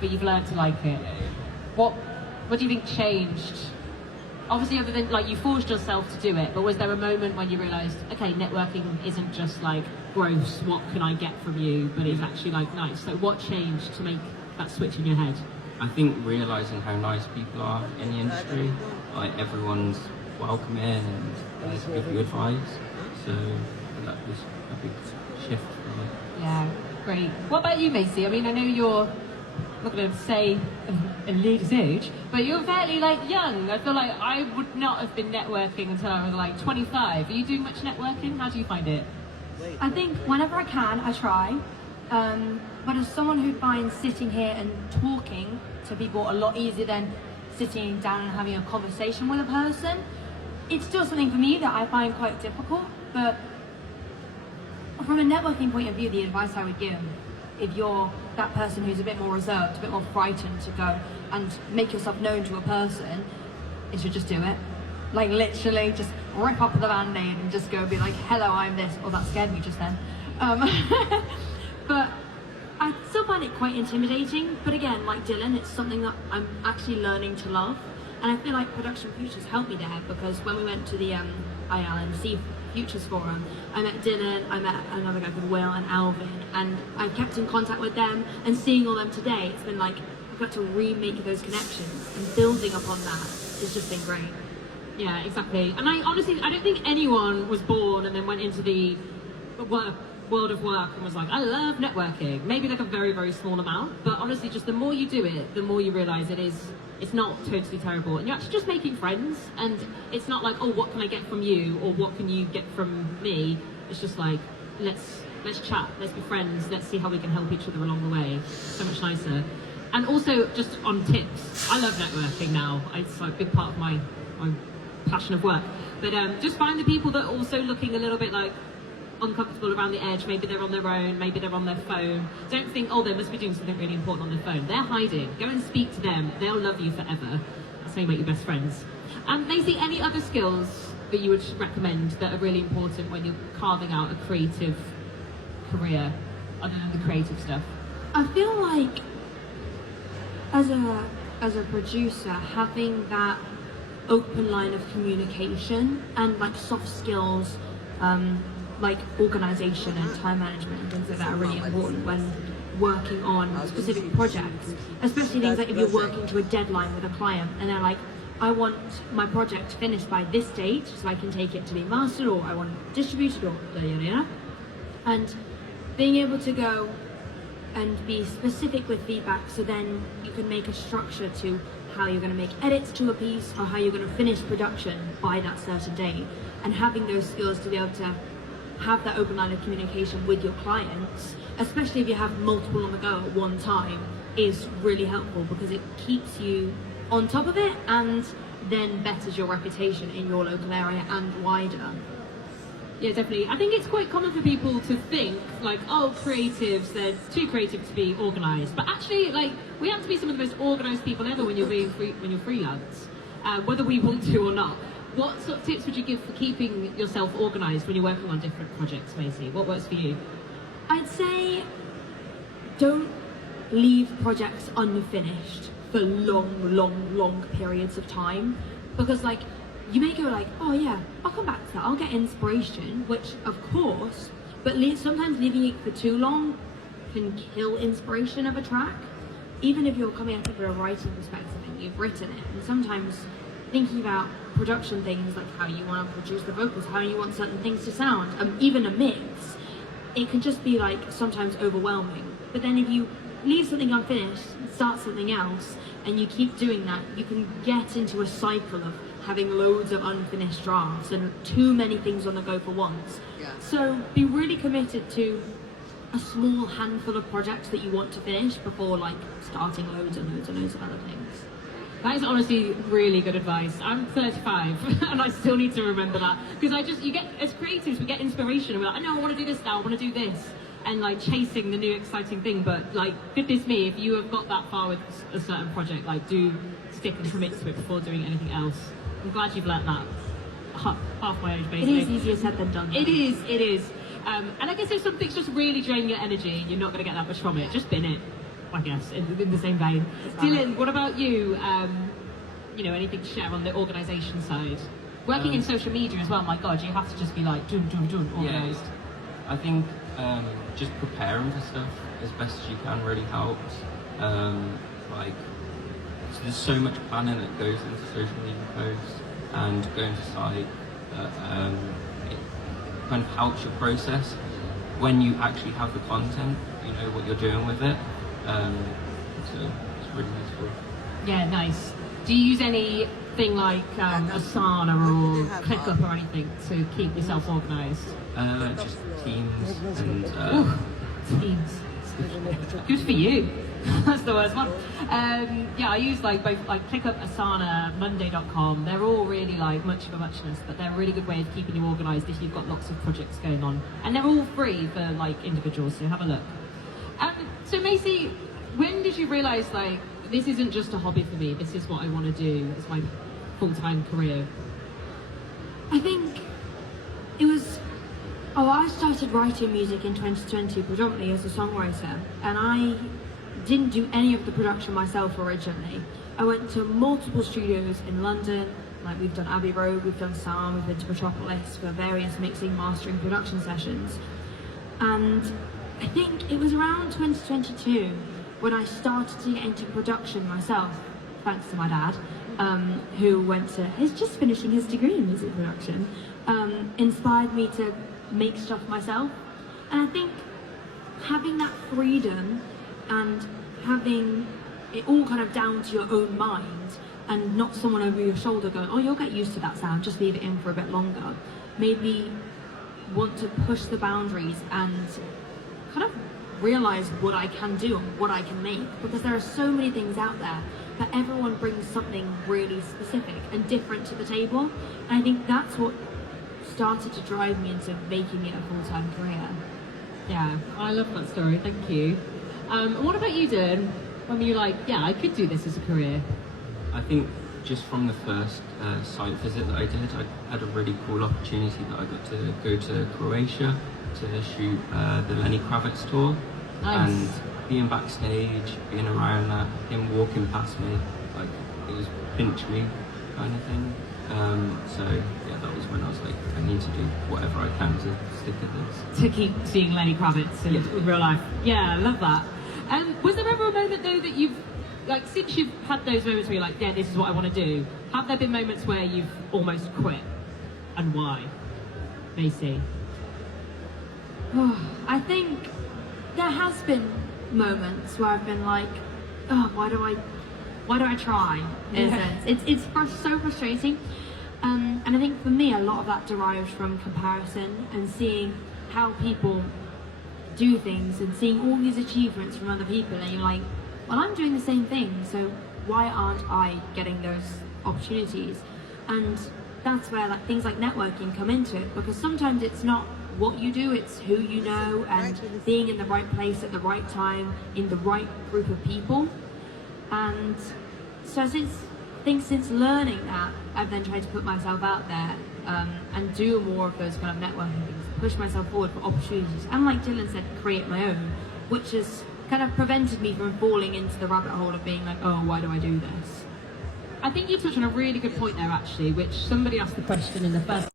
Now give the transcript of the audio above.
but you've learned to like it. What do you think changed? Obviously, other than like you forced yourself to do it, but was there a moment when you realised, okay, networking isn't just like gross, what can I get from you, but it's actually like nice. So what changed to make that switch in your head? I think realising how nice people are in the industry, like everyone's welcoming and there to give you advice. So that was a big shift for me. Yeah, great. What about you, Macy? I mean, I know you're, I'm not going to say a lady's age, but you're fairly like young. I feel like I would not have been networking until I was like 25. Are you doing much networking? How do you find it? I think whenever I can, I try. But as someone who finds sitting here and talking to people a lot easier than sitting down and having a conversation with a person, it's still something for me that I find quite difficult. But from a networking point of view, the advice I would give, if you're that person who's a bit more reserved, a bit more frightened to go and make yourself known to a person, is to just do it. Like literally just rip up the band-aid and just go be like, hello, I'm this. Oh, that scared me just then. But I still find it quite intimidating. But again, like Dylan, it's something that I'm actually learning to love. And I feel like Production Futures helped me there, because when we went to the ILMC Futures Forum, I met Dylan, I met another guy called Will and Alvin, and I've kept in contact with them, and seeing all them today, it's been like, I've got to remake those connections, and building upon that has just been great. Yeah, exactly. And I honestly, I don't think anyone was born and then went into the world of work and was like, I love networking. Maybe like a very, very small amount, but honestly, just the more you do it, the more you realise it's not totally terrible, and you're actually just making friends, and it's not like, oh, what can I get from you, or what can you get from me? It's just like, let's chat, let's be friends, let's see how we can help each other along the way. So much nicer. And also, just on tips, I love networking now. It's like a big part of my passion of work. But just find the people that are also looking a little bit like uncomfortable around the edge. Maybe they're on their own, maybe they're on their phone. Don't think, oh, they must be doing something really important on their phone. They're hiding. Go and speak to them. They'll love you forever. That's how you make your best friends. Maisie, any other skills that you would recommend that are really important when you're carving out a creative career, other than the creative stuff? I feel like as a producer, having that open line of communication and like soft skills, like organisation and time management and things like that are really important when working on specific projects, especially things like if you're working to a deadline with a client and they're like, I want my project finished by this date so I can take it to be mastered, or I want it distributed, or yada yada yada. And being able to go and be specific with feedback, so then you can make a structure to how you're going to make edits to a piece, or how you're going to finish production by that certain date, and having those skills to be able to have that open line of communication with your clients, especially if you have multiple on the go at one time, is really helpful, because it keeps you on top of it and then betters your reputation in your local area and wider. Yeah, definitely. I think it's quite common for people to think like, oh, creatives, they're too creative to be organised. But actually, like, we have to be some of the most organised people ever when you're freelance, whether we want to or not. What sort of tips would you give for keeping yourself organised when you're working on different projects, Maisie? What works for you? I'd say don't leave projects unfinished for long periods of time, because like you may go like, oh yeah, I'll come back to that, I'll get inspiration, which of course, but sometimes leaving it for too long can kill inspiration of a track, even if you're coming at it from a writing perspective and you've written it. And sometimes thinking about production things, like how you want to produce the vocals, how you want certain things to sound, even a mix, it can just be like sometimes overwhelming. But then if you leave something unfinished, start something else, and you keep doing that, you can get into a cycle of having loads of unfinished drafts and too many things on the go for once. Yeah. So be really committed to a small handful of projects that you want to finish before like starting loads and loads and loads of other things. That is honestly really good advice. I'm 35 and I still need to remember that, because you get, as creatives, we get inspiration and we're like, I know, I want to do this now, I want to do this, and like chasing the new exciting thing. But like, goodness me, if you have got that far with a certain project, like do stick and commit to it before doing anything else. I'm glad you've learnt that. Half my age, basically. It is easier said than done. It is. And I guess if something's just really draining your energy and you're not going to get that much from it, just bin it. I guess, in the same vein. Dylan, what about you? You know, anything to share on the organisation side? Working in social media as well, my God, you have to just be like, dun, organised. I think just preparing for stuff as best as you can really helps. Like, so there's so much planning that goes into social media posts and going to site that it kind of helps your process when you actually have the content, you know what you're doing with it. So it's really useful. Yeah, nice. Do you use anything like Asana or ClickUp or anything to keep yourself organised? Just Teams and Teams. Good for you. That's the worst one. Yeah, I use like both like ClickUp, Asana, Monday.com. They're all really like much of a muchness, but they're a really good way of keeping you organised if you've got lots of projects going on. And they're all free for like individuals, so have a look. So Macy, when did you realise like this isn't just a hobby for me, this is what I want to do as my full-time career? I think it was, I started writing music in 2020 predominantly as a songwriter, and I didn't do any of the production myself originally. I went to multiple studios in London, like we've done Abbey Road, we've done Sound, we've been to Metropolis for various mixing, mastering, production sessions. And I think it was around 2022 when I started to get into production myself, thanks to my dad, who he's just finishing his degree in music production, inspired me to make stuff myself. And I think having that freedom and having it all kind of down to your own mind and not someone over your shoulder going, oh, you'll get used to that sound, just leave it in for a bit longer, made me want to push the boundaries and kind of realize what I can do and what I can make, because there are so many things out there, but everyone brings something really specific and different to the table. And I think that's what started to drive me into making it a full-time career. Yeah, I love that story, thank you. What about you, Dylan? When were you like, yeah, I could do this as a career? I think just from the first site visit that I did, I had a really cool opportunity that I got to go to Croatia to shoot the Lenny Kravitz tour. Nice. And being backstage, being around that, him walking past me, like it was pinch me kind of thing. So yeah, that was when I was like, I need to do whatever I can to stick at this. To keep seeing Lenny Kravitz in real life. Yeah, I love that. Was there ever a moment though that you've, like since you've had those moments where you're like, yeah, this is what I want to do, have there been moments where you've almost quit? And why? Macy? I think there has been moments where I've been like, oh, why do I try? In a sense, it's so frustrating. And I think for me, a lot of that derives from comparison and seeing how people do things and seeing all these achievements from other people, and you're like, well, I'm doing the same thing, so why aren't I getting those opportunities? And that's where like things like networking come into it, because sometimes it's not what you do, it's who you know, and being in the right place at the right time in the right group of people. And so since learning that, I've then tried to put myself out there and do more of those kind of networking things, push myself forward for opportunities, and like Dylan said, create my own, which has kind of prevented me from falling into the rabbit hole of being like, oh, why do I do this? I think you touched on a really good point there actually, which somebody asked the question in the first